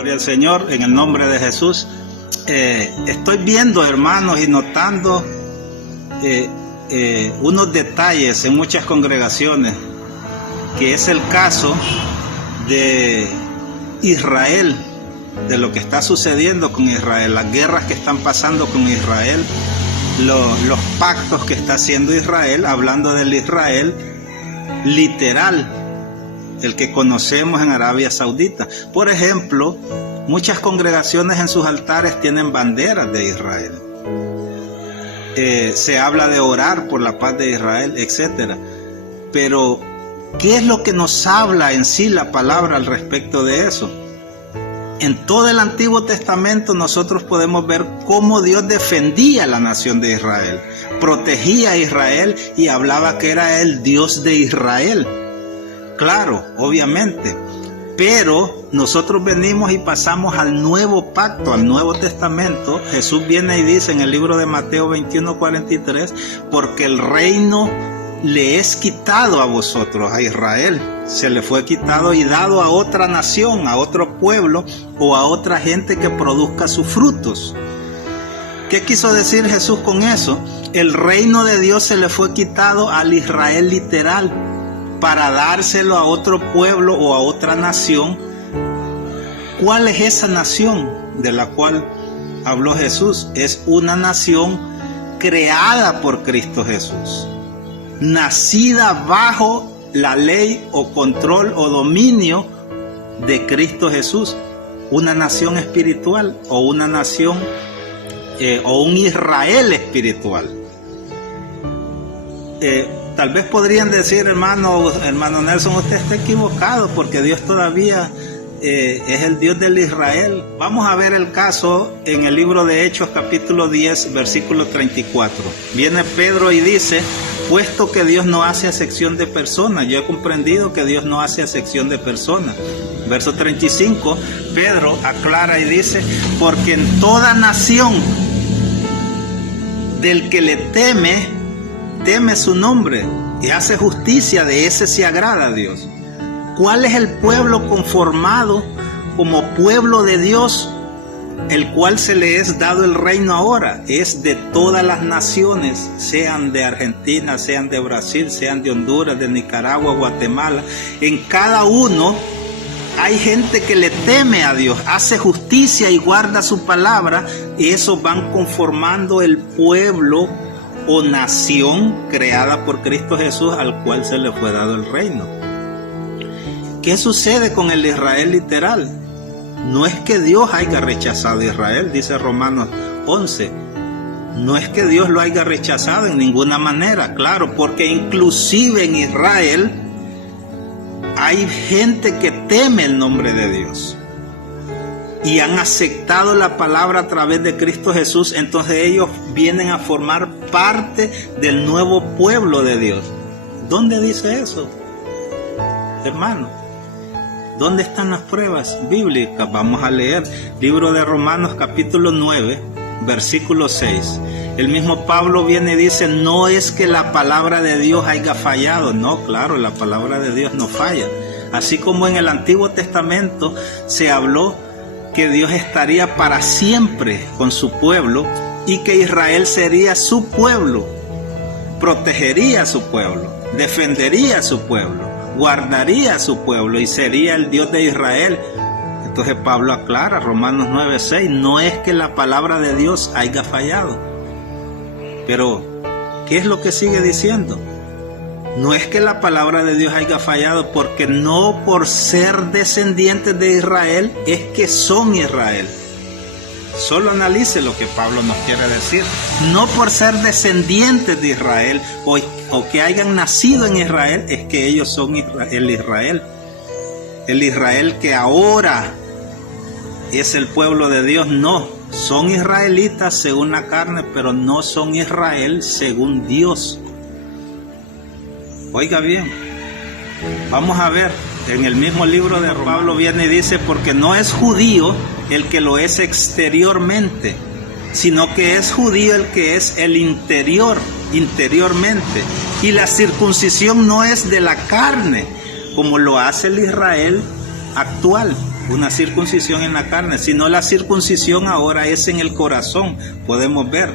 Gloria al Señor, en el nombre de Jesús. Estoy viendo, hermanos, y notando unos detalles en muchas congregaciones, que es el caso de Israel, de lo que está sucediendo con Israel, las guerras que están pasando con Israel, los pactos que está haciendo Israel, hablando del Israel literal, el que conocemos en Arabia Saudita. Por ejemplo, muchas congregaciones en sus altares tienen banderas de Israel. Se habla de orar por la paz de Israel, etc. Pero, ¿qué es lo que nos habla en sí la palabra al respecto de eso? En todo el Antiguo Testamento nosotros podemos ver cómo Dios defendía a la nación de Israel, protegía a Israel y hablaba que era el Dios de Israel. Claro, obviamente, pero nosotros venimos y pasamos al nuevo pacto, al Nuevo Testamento. Jesús viene y dice en el libro de Mateo 21:43, porque el reino le es quitado a vosotros, a Israel, se le fue quitado y dado a otra nación, a otro pueblo o a otra gente que produzca sus frutos. ¿Qué quiso decir Jesús con eso? El reino de Dios se le fue quitado al Israel literal para dárselo a otro pueblo o a otra nación. ¿Cuál es esa nación de la cual habló Jesús? Es una nación creada por Cristo Jesús, nacida bajo la ley o control o dominio de Cristo Jesús, una nación espiritual o una nación o un Israel espiritual. Tal vez podrían decir, hermano Nelson, usted está equivocado porque Dios todavía es el Dios del Israel. Vamos a ver el caso en el libro de Hechos capítulo 10 versículo 34. Viene Pedro y dice: puesto que Dios no hace acepción de personas, yo he comprendido que Dios no hace acepción de personas. Verso 35, Pedro aclara y dice: porque en toda nación del que le teme su nombre y hace justicia, de ese se agrada a Dios. ¿Cuál es el pueblo conformado como pueblo de Dios, el cual se le es dado el reino ahora? Es de todas las naciones, sean de Argentina, sean de Brasil, sean de Honduras, de Nicaragua, Guatemala. En cada uno hay gente que le teme a Dios, hace justicia y guarda su palabra, y esos van conformando el pueblo o nación creada por Cristo Jesús, al cual se le fue dado el reino. ¿Qué sucede con el Israel literal? No es que Dios haya rechazado a Israel, dice Romanos 11. No es que Dios lo haya rechazado en ninguna manera, claro, porque inclusive en Israel hay gente que teme el nombre de Dios y han aceptado la palabra a través de Cristo Jesús. Entonces ellos vienen a formar parte del nuevo pueblo de Dios. ¿Dónde dice eso, hermano? ¿Dónde están las pruebas bíblicas? Vamos a leer libro de Romanos capítulo 9 versículo 6. El mismo Pablo viene y dice: no es que la palabra de Dios haya fallado. No, claro, la palabra de Dios no falla. Así como en el Antiguo Testamento se habló que Dios estaría para siempre con su pueblo y que Israel sería su pueblo, protegería a su pueblo, defendería a su pueblo, guardaría a su pueblo y sería el Dios de Israel. Entonces Pablo aclara, Romanos 9:6, no es que la palabra de Dios haya fallado. Pero, ¿qué es lo que sigue diciendo? No es que la palabra de Dios haya fallado, porque no por ser descendientes de Israel es que son Israel. Solo analice lo que Pablo nos quiere decir. No por ser descendientes de Israel o que hayan nacido en Israel es que ellos son el Israel. El Israel que ahora es el pueblo de Dios, no. Son israelitas según la carne, pero no son Israel según Dios. Oiga bien, vamos a ver, en el mismo libro de Pablo viene y dice: porque no es judío el que lo es exteriormente, sino que es judío el que es el interiormente. Y la circuncisión no es de la carne, como lo hace el Israel actual, una circuncisión en la carne, sino la circuncisión ahora es en el corazón. Podemos ver,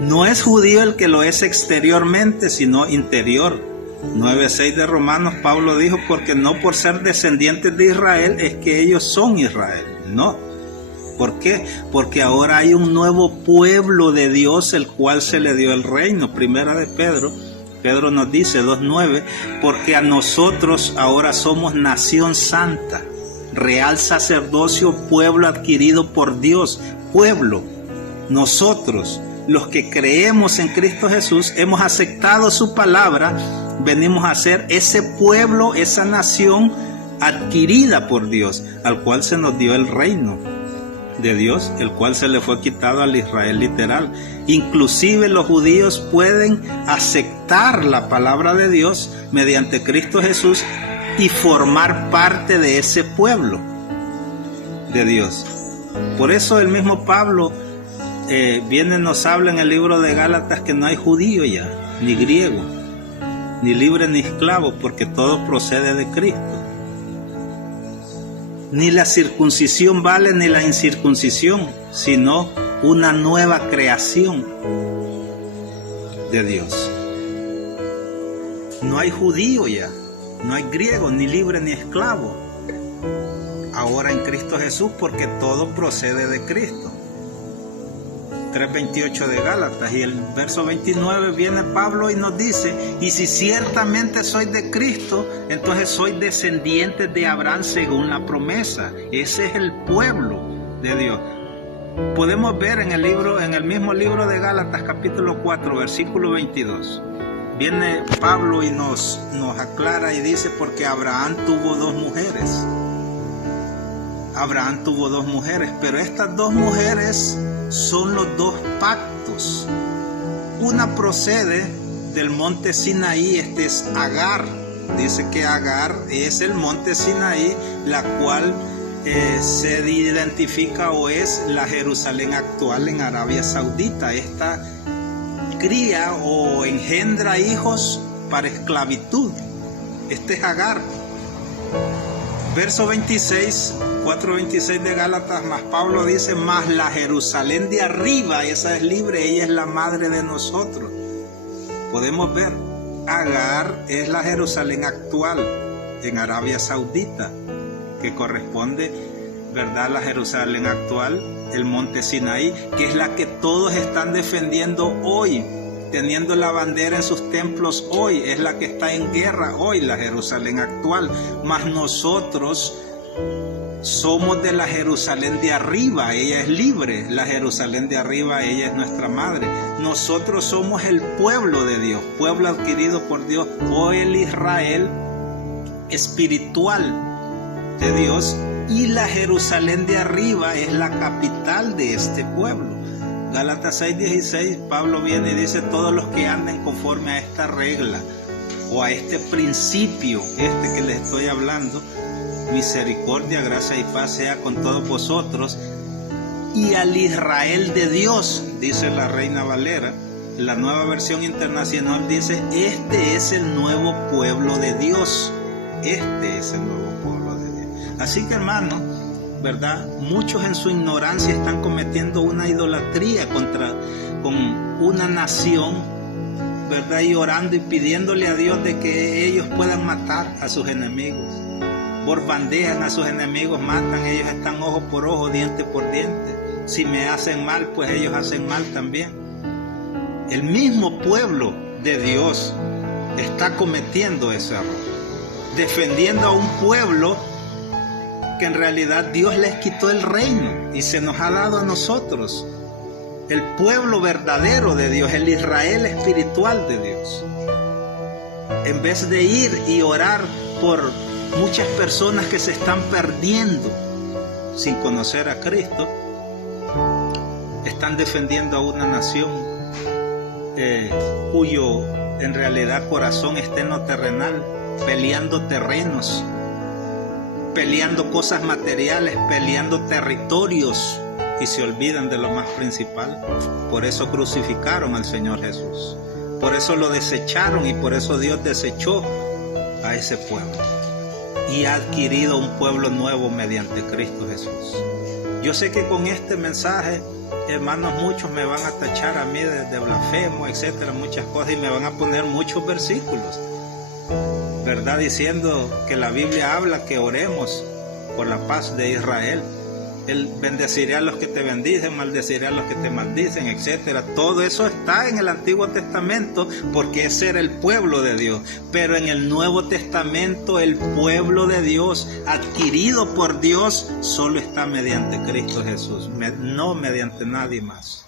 no es judío el que lo es exteriormente, sino interior. 9:6 de Romanos, Pablo dijo, porque no por ser descendientes de Israel es que ellos son Israel, no. ¿Por qué? Porque ahora hay un nuevo pueblo de Dios, el cual se le dio el reino. Primera de Pedro nos dice 2:9, porque a nosotros ahora somos nación santa, real sacerdocio, pueblo adquirido por Dios, pueblo. Nosotros, los que creemos en Cristo Jesús, hemos aceptado su palabra, venimos a ser ese pueblo, esa nación adquirida por Dios, al cual se nos dio el reino de Dios, el cual se le fue quitado al Israel literal. Inclusive los judíos pueden aceptar la palabra de Dios mediante Cristo Jesús y formar parte de ese pueblo de Dios. Por eso el mismo Pablo nos habla en el libro de Gálatas que no hay judío ya, ni griego, ni libre ni esclavo, porque todo procede de Cristo. Ni la circuncisión vale ni la incircuncisión, sino una nueva creación de Dios. No hay judío ya, no hay griego, ni libre ni esclavo, ahora en Cristo Jesús, porque todo procede de Cristo. 3:28 de Gálatas, y el verso 29 viene Pablo y nos dice, y si ciertamente soy de Cristo, entonces soy descendiente de Abraham según la promesa. Ese es el pueblo de Dios. Podemos ver en el mismo libro de Gálatas, capítulo 4, versículo 22. Viene Pablo y nos aclara y dice, porque Abraham tuvo dos mujeres. Abraham tuvo dos mujeres, pero estas dos mujeres son los dos pactos. Una procede del monte Sinaí, este es Agar. Dice que Agar es el monte Sinaí, la cual se identifica o es la Jerusalén actual en Arabia Saudita. Esta cría o engendra hijos para esclavitud. Este es Agar. Verso 26, 4:26 de Gálatas, más Pablo dice, más la Jerusalén de arriba, esa es libre, ella es la madre de nosotros. Podemos ver, Agar es la Jerusalén actual en Arabia Saudita, que corresponde, ¿verdad?, a la Jerusalén actual, el monte Sinaí, que es la que todos están defendiendo hoy, teniendo la bandera en sus templos hoy, es la que está en guerra hoy, la Jerusalén actual. Mas nosotros somos de la Jerusalén de arriba, ella es libre, la Jerusalén de arriba, ella es nuestra madre. Nosotros somos el pueblo de Dios, pueblo adquirido por Dios, o el Israel espiritual de Dios, y la Jerusalén de arriba es la capital de este pueblo. Gálatas 6:16, Pablo viene y dice, todos los que anden conforme a esta regla o a este principio, que les estoy hablando, misericordia, gracia y paz sea con todos vosotros y al Israel de Dios, dice la Reina Valera. La Nueva Versión Internacional dice, este es el nuevo pueblo de Dios. Este es el nuevo pueblo de Dios. Así que, hermano, ¿verdad?, muchos en su ignorancia están cometiendo una idolatría con una nación, ¿verdad?, y orando y pidiéndole a Dios de que ellos puedan matar a sus enemigos. Borbandean a sus enemigos, matan, ellos están ojo por ojo, diente por diente. Si me hacen mal, pues ellos hacen mal también. El mismo pueblo de Dios está cometiendo ese error, defendiendo a un pueblo que en realidad Dios les quitó el reino y se nos ha dado a nosotros, el pueblo verdadero de Dios, el Israel espiritual de Dios. En vez de ir y orar por muchas personas que se están perdiendo sin conocer a Cristo, están defendiendo a una nación cuyo en realidad corazón está en lo terrenal, peleando terrenos, peleando cosas materiales, peleando territorios, y se olvidan de lo más principal. Por eso crucificaron al Señor Jesús, por eso lo desecharon y por eso Dios desechó a ese pueblo. y ha adquirido un pueblo nuevo mediante Cristo Jesús. Yo sé que con este mensaje, hermanos, muchos me van a tachar a mí de blasfemo, etcétera, muchas cosas, y me van a poner muchos versículos, ¿verdad? Diciendo que la Biblia habla que oremos por la paz de Israel. Él bendecirá a los que te bendicen, maldecirá a los que te maldicen, etcétera. Todo eso está en el Antiguo Testamento porque ese era el pueblo de Dios. Pero en el Nuevo Testamento el pueblo de Dios, adquirido por Dios, solo está mediante Cristo Jesús, no mediante nadie más.